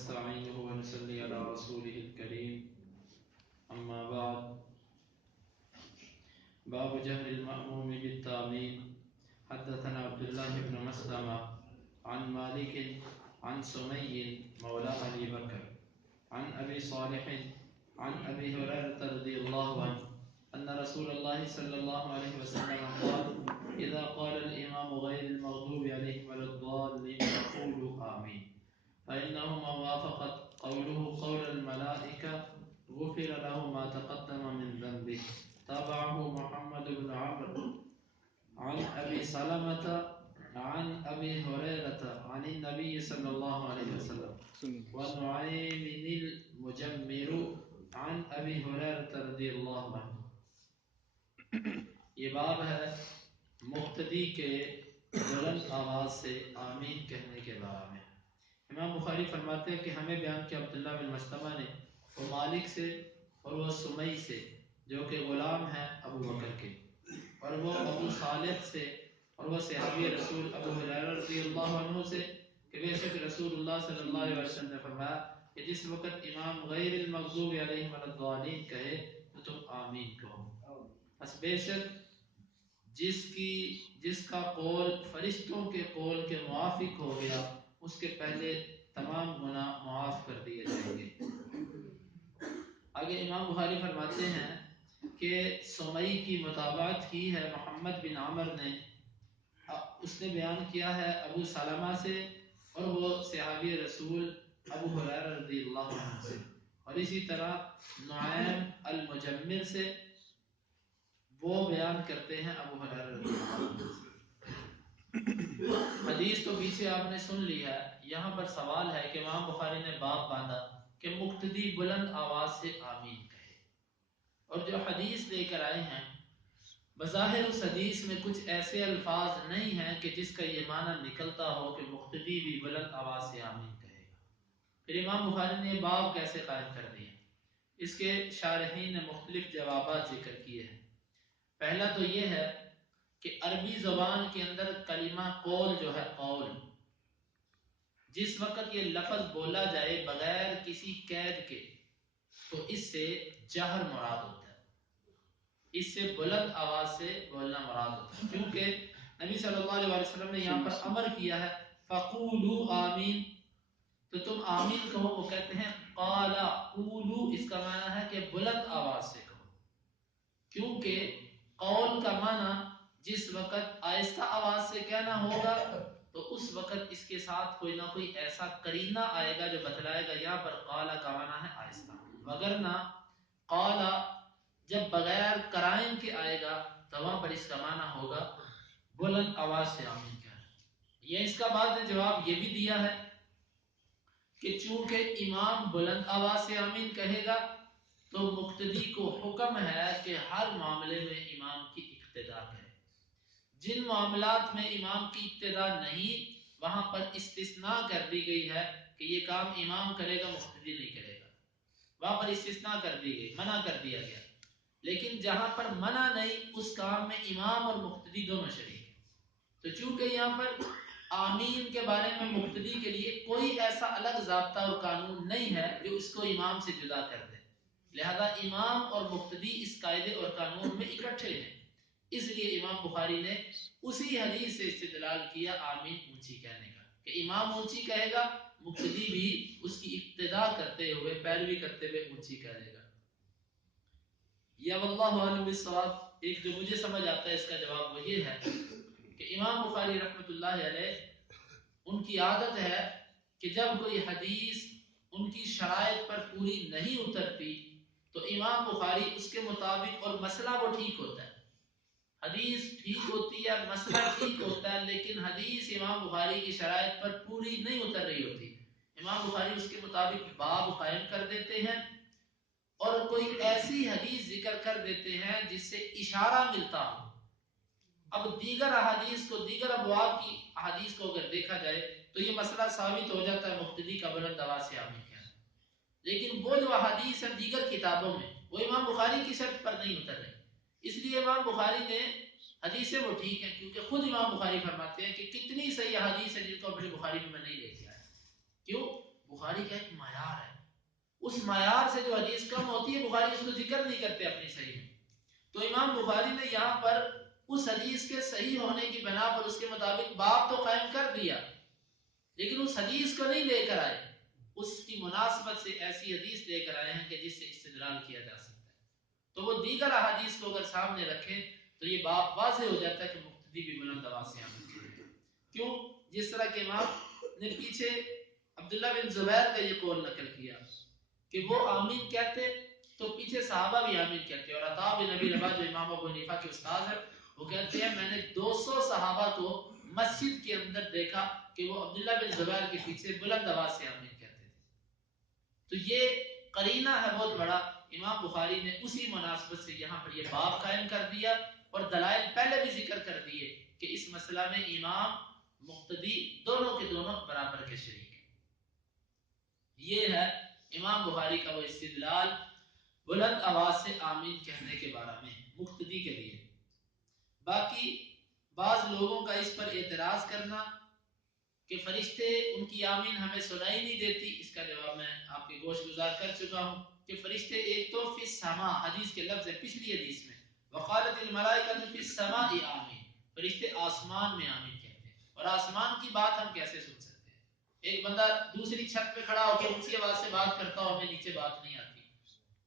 ونستعينه ونصلي على رسوله الكريم أما بعد باب جهر المأموم بالتامين. حدثنا عبد الله بن مسلمة عن مالك عن سمي مولى أبي بكر عن أبي صالح عن أبي هريرة رضي الله عنه أن رسول الله صلى الله عليه وسلم قال إذا قال الإمام غير المغضوب عليهم ولا الضالين فقولوا آمين فإنه ما وافقت قوله قول الملائكة غفر له ما تقدم من ذنبه. تابعه محمد بن عمرو عن أبي سلمة عن أبي هريرة عن النبي صلى الله عليه وسلم ونعيم المجمر عن أبي هريرة رضي الله عنه. یہ باب ہے مقتدی کے بلند آواز سے آمین کہنے کے بارے میں۔ امام بخاری فرماتے ہیں کہ ہمیں بیان کیا عبداللہ بن مسلمہ نے، وہ مالک سے اور وہ سمی سے جو کہ غلام ہیں ابو بکر کے، اور وہ ابو صالح سے اور وہ صحابی رسول ابو ہریرہ رضی اللہ عنہ سے کہ بے شک رسول اللہ صلی اللہ علیہ وسلم نے فرمایا کہ جس وقت امام غیر المغضوب علیہم ولا الضالین کہے تو تم آمین کہو۔ بس بے شک جس کا قول فرشتوں کے قول کے موافق ہو گیا اس کے پہلے تمام گناہ معاف کر دیے جائیں گے۔ آگے امام بخاری فرماتے ہیں کہ سمئی کی متابعت کی ہے محمد بن عمر نے، اس نے بیان کیا ہے ابو سلمہ سے اور وہ صحابی رسول ابو ہریرہ رضی اللہ عنہ سے، اور اسی طرح نعیم المجمر سے، وہ بیان کرتے ہیں ابو ہریرہ رضی اللہ عنہ سے۔ حدیث تو پیچھے آپ نے سن لی ہے، یہاں پر سوال ہے کہ امام بخاری نے باب باندھا کہ مقتدی بلند آواز سے آمین کہے، اور جو حدیث لے کر آئے ہیں بظاہر اس حدیث میں کچھ ایسے الفاظ نہیں ہیں کہ جس کا یہ معنی نکلتا ہو کہ مقتدی بھی بلند آواز سے آمین کہے گا۔ پھر امام بخاری نے باب کیسے قائم کر دیا؟ اس کے شارحین نے مختلف جوابات ذکر کیے ہیں۔ پہلا تو یہ ہے کہ عربی زبان کے اندر کلمہ قول جو ہے، قول، جس وقت یہ لفظ بولا جائے بغیر کسی قید کے تو اس سے جہر مراد ہوتا ہے، اس سے بلند آواز سے بولنا مراد ہوتا ہے، کیونکہ نبی صلی اللہ علیہ وسلم نے یہاں پر امر کیا ہے فَقُولُوا آمین، تو تم آمین کہو۔ وہ کہتے ہیں قَالَ قُولُوا، اس کا معنی ہے کہ بلند آواز سے کہو، کیونکہ قول کا معنی جس وقت آہستہ آواز سے کہنا ہوگا تو اس وقت اس کے ساتھ کوئی نہ کوئی ایسا قرینہ آئے گا جو بتلائے گا یہاں پر قالا کا معنی ہے آہستہ، وگرنہ قالا جب بغیر قرائن کے آئے گا تو وہاں پر اس کا معنی ہوگا بلند آواز سے آمین کہنا۔ یہ اس کا بعد نے جواب یہ بھی دیا ہے کہ چونکہ امام بلند آواز سے آمین کہے گا تو مقتدی کو حکم ہے کہ ہر معاملے میں امام کی اقتداء کرے۔ جن معاملات میں امام کی اقتداء نہیں وہاں پر استثناء کر دی گئی ہے کہ یہ کام امام کرے گا مقتدی نہیں کرے گا، وہاں پر استثناء کر دی گئی، منع کر دیا گیا۔ لیکن جہاں پر منع نہیں اس کام میں امام اور مقتدی دونوں شریک ہیں، تو چونکہ یہاں پر آمین کے بارے میں مقتدی کے لیے کوئی ایسا الگ ضابطہ اور قانون نہیں ہے جو اس کو امام سے جدا کر دے، لہذا امام اور مقتدی اس قاعدے اور قانون میں اکٹھے ہیں، اس لیے امام بخاری نے اسی حدیث سے استدلال کیا آمین اونچی کہنے کا، کہ امام اونچی کہے گا مقتدی بھی اس کی اقتداء کرتے ہوئے پیروی کرتے ہوئے اونچی کہے گا۔ یا واللہ اعلم بالصواب، ایک جو مجھے سمجھ آتا ہے اس کا جواب وہ یہ ہے کہ امام بخاری رحمۃ اللہ علیہ ان کی عادت ہے کہ جب کوئی حدیث ان کی شرائط پر پوری نہیں اترتی تو امام بخاری اس کے مطابق، اور مسئلہ وہ ٹھیک ہوتا ہے، حدیث ٹھیک ہوتی ہے، مسئلہ ٹھیک ہوتا ہے، لیکن حدیث امام بخاری کی شرائط پر پوری نہیں اتر رہی ہوتی، امام بخاری اس کے مطابق باب قائم کر دیتے ہیں اور کوئی ایسی حدیث ذکر کر دیتے ہیں جس سے اشارہ ملتا ہو۔ اب دیگر احادیث کو، دیگر ابواب کی احادیث کو اگر دیکھا جائے تو یہ مسئلہ ثابت ہو جاتا ہے مقتدی کا بلند آواز سے آمین کہنا، لیکن وہ جو احادیث ہیں دیگر کتابوں میں وہ امام بخاری کی شرط پر نہیں اتر رہی، اس لیے امام بخاری نے حدیثیں وہ ٹھیک ہیں، کیونکہ خود امام بخاری فرماتے ہیں کہ کتنی صحیح حدیث ہے جن کو اپنے بخاری میں نہیں لے کے آیا، کیوں؟ बुखारी का एक मायार है, उस मायार से जो हदीस कम होती है बुखारी उसको जिक्र नहीं करते अपनी सही में। तो इमाम बुखारी ने यहाँ पर उस हदीस के सही होने की बिना पर उसके मुताबिक बाब तो कायम कर दिया, लेकिन उस हदीस को नहीं लेकर आए, उसकी मुनासबत से ऐसी हदीस लेकर आए हैं कि जिससे इस्तेदलाल किया जा सकता है। तो वो दीगर हदीस को अगर सामने रखें तो ये बाब वाज़ेह हो जाता है कि मुक्तदी भी बुलंद आवाज से आमीन करें। क्यों? जिस तरह के इमाम ने पीछे अब्दुल्ला बिन जुबैर का ये कौल नकल किया कि वो आमीन कहते तो पीछे सहाबा भी आमीन कहते, और अता बिन नबी रबा जो इमाम अबू हनीफा के उस्ताद है वो कहते हैं मैंने 200 सहाबा को मस्जिद के अंदर देखा कि वो अब्दुल्ला बिन जुबैर के पीछे बुलंद आवाज से आमीन कहते थे। तो ये करीना है बहुत बड़ा। इमाम बुखारी ने उसी मुनासबत से यहाँ पर ये बाब कायम कर दिया और दलाइल पहले भी जिक्र कर दिए कि इस मसला में इमाम मुक्तदी दोनों के दोनों बराबर के शरीक हैं। ये है इमाम बुखारी का वो इस्तिदलाल बुलंद आवाज से आमीन कहने के बारे में मुक्तदी के लिए। बाकी बाज लोगों का इस पर एतराज करना कि फरिश्ते उनकी आमीन हमें सुनाई नहीं देती, इसका जवाब मैं आपके गोश गुजार कर चुका हूँ कि फरिश्ते एक तो फिस समा, हदीस के लफ्ज है पिछली हदीस में वकालतिल मलाइकतु फिस समाई आमीन, फरिश्ते आसमान में आमीन कहते हैं। और आसमान की बात हम कैसे सुन सकते हैं? एक बंदा दूसरी छत पे खड़ा होकर ऊंची आवाज से बात करता हो, हमें नीचे बात नहीं आती।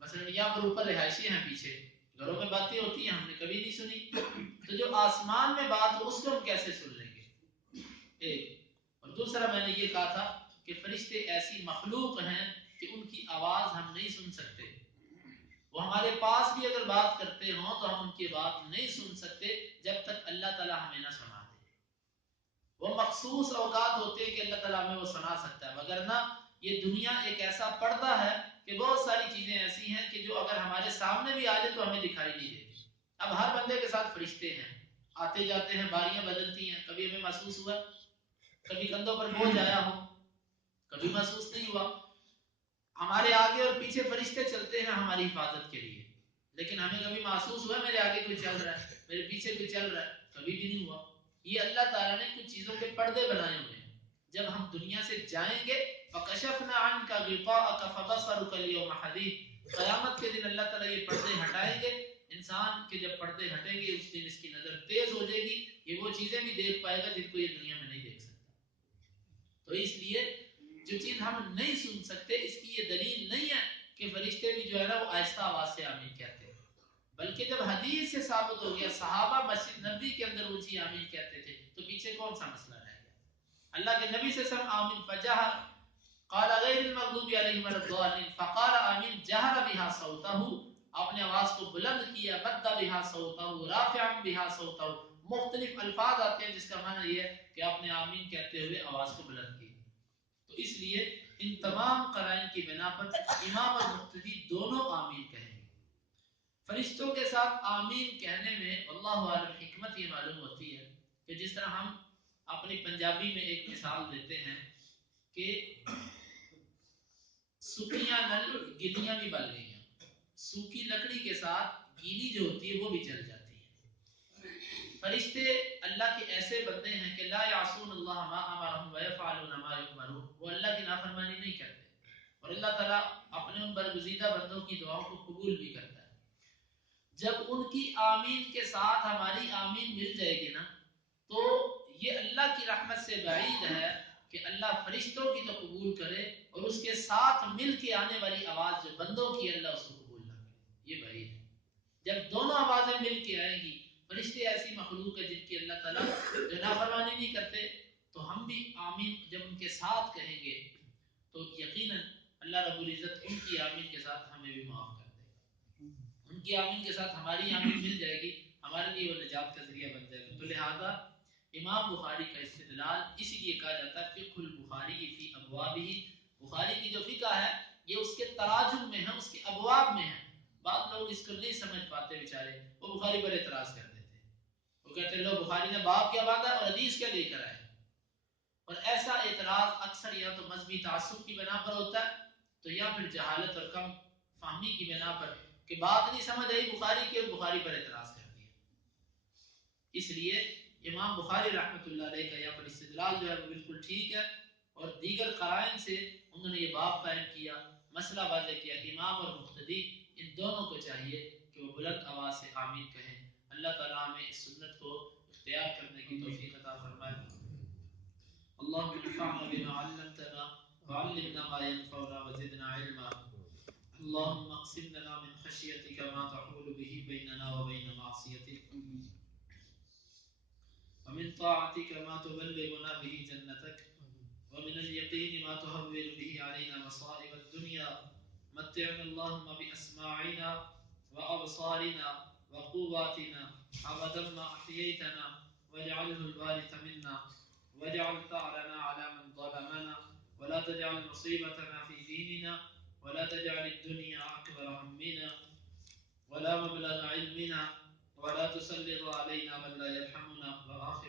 मसलन यहाँ पर ऊपर रिहायशी हैं, पीछे घरों में बातें होती हैं, हमने कभी नहीं सुनी। तो जो आसमान में बात हो उसको हम कैसे सुन लेंगे? एक। और दूसरा मैंने ये कहा था कि फरिश्ते ऐसी मखलूक हैं कि उनकी आवाज हम नहीं सुन सकते। वो हमारे पास भी अगर बात करते हो तो हम उनकी बात नहीं सुन सकते जब तक अल्लाह ताला हमें ना सुना दे। वो मखसूस औकात होते हैं कि अल्लाह ताला हमें वो सुना सकता है, मगर ना ये दुनिया एक ऐसा पर्दा है कि बहुत सारी चीजें ऐसी हैं कि जो अगर हमारे सामने भी आ जाए तो हमें दिखाई नहीं देती। अब हर बंदे के साथ फरिश्ते हैं, आते जाते हैं, बारियां बदलती हैं। कभी हमें महसूस हुआ, कभी कंधों पर बोझ आया हो, कभी महसूस नहीं हुआ। हमारे आगे और पीछे फरिश्ते चलते हैं हमारी हिफाजत के लिए, लेकिन हमें कभी महसूस हुआ मेरे आगे कोई चल रहा है, मेरे पीछे कोई चल रहा है? कभी भी नहीं हुआ। ये अल्लाह ताला ने कुछ चीजों के पर्दे बनाए हुए हैं। जब हम दुनिया से जाएंगे फकशफना अन्का गिताअका फबसरुका अल-यौमा हदीद, क़यामत के दिन अल्लाह ताला ये पर्दे हटाएंगे। इंसान के जब पर्दे हटेंगे उस दिन इसकी नजर तेज हो जाएगी, ये वो चीजें भी देख पाएगा जिनको ये दुनिया में नहीं देख सकता। तो इसलिए जो चीज हम नहीं सुन सकते इसकी ये दलील नहीं है कि फरिश्ते भी जो है ना वो आहिस्ता आवाज से आमीन कहते हैं, बल्कि जब हदीस से साबित हो गया सहाबा मस्जिद नबी के अंदर ऊंची आमीन कहते थे तो पीछे कौन सा मसला रह गया? अल्लाह के नबी से सब आमीन फजह क़ाल गैरिल मग़दूबि अलैहिम वलद्दालिन फ़क़ाल आमीन जहर बिहा सौतहु, अपने आवाज को बुलंद किया, मद्दा बिहा सौतहु राफ़िअन बिहा सौतहु। मुख्तलिफ अल्फाज आते हैं जिसका माना यह है कि आपने आमीन कहते हुए आवाज को बुलंद किया। तो इसलिए इन तमाम कराइन की बिना पर इमाम और मुक्तदी दोनों आमीन कहेंगे। फरिश्तों के साथ आमीन कहने में अल्लाहु आलम हिकमत ये मालूम होती है कि जिस तरह हम अपनी पंजाबी में एक मिसाल देते हैं कि सुखियां नल गिलियां भी बल गई, सूखी लकड़ी के साथ गीली जो होती है वो भी जल जाती है। फरिश्ते अल्लाह के ऐसे बंदे हैं कि ला यासून अल्लाह मा अमरहुम व यफअलून मा युमरून, वो अल्लाह की नाफरमानी नहीं करते और अल्लाह ताला अपने उन बरगुज़ीदा बंदों की दुआओं को कबूल भी करता है। जब उनकी आमीन के साथ हमारी आमीन मिल जाएगी ना तो ये अल्लाह की रहमत से बाईद है कि अल्लाह फरिश्तों की तो कबूल करे और उसके साथ मिल के आने वाली आवाज जो बंदों की अल्लाह उसको कबूल ना करे, ये बाईद है। जब दोनों आवाजें मिल के आएंगी, फरिश्ते ऐसी मखलूक है जिनकी अल्लाह ताला जो नाफरमानी नहीं करते, तो हम भी आमीन जब उनके साथ कहेंगे तो यकीनन अल्लाह रब्बुल इज्जत उनकी आमीन के साथ हमें भी माफ कर देगा। उनकी आमीन के साथ हमारी आमीन मिल जाएगी, हमारे लिए वो निजात का जरिया बन जाएगा। तो लिहाजा इमाम बुखारी का इस्तिदलाल इसीलिए कहा जाता है फ़िक़्हुल बुखारी फी अबवाबिही, बुखारी की जो फ़िक़्ह है ये उसके तराजुम में है, उसके अबवाब में है। बाद लोग इसको नहीं समझ पाते बेचारे, वो बुखारी पर एतराज कर देते हैं। वो कहते हैं लो बुखारी ने बाब क्या बांधा और हदीस क्या लेकर आए। और ऐसा एतराज अक्सर या तो मजहबी तासुब की बिना पर होता है तो या फिर जहालत और कम फहमी की बिना पर कि बात नहीं समझ आई बुखारी की और बुखारी पर एतराज कर दिया। इसलिए इमाम बुखारी रहमतुल्लाह अलैह का यहाँ पर इस्तिदलाल जो है वो बिल्कुल ठीक है اور دیگر قرائن سے انہوں نے یہ باب قائم کیا، مسئلہ واضح کیا کہ امام اور مقتدی ان دونوں کو چاہیے کہ وہ بلند آواز سے آمین کہیں۔ اللہ تعالیٰ ہمیں اس سنت کو اختیار کرنے کی توفیق عطا فرمائے۔ اللهم انفعنا بما علمتنا وعلمنا ما ينفعنا وزدنا علما۔ اللهم اقسم لنا من خشيتك ما تحول به بيننا وبين معصيتك، ومن طاعتك ما تبلغنا به جنتك، ومن اليقين ما تهون به علينا مصائب الدنيا، متعنا اللهم بأسماعنا وأبصارنا وقواتنا أبدا ما أحييتنا، واجعله الوارث منا، واجعل ثأرنا على من ظلمنا، ولا تجعل مصيبتنا في ديننا، ولا تجعل الدنيا أكبر همنا ولا مبلغ علمنا، ولا تسلط علينا من لا يرحمنا، وآخر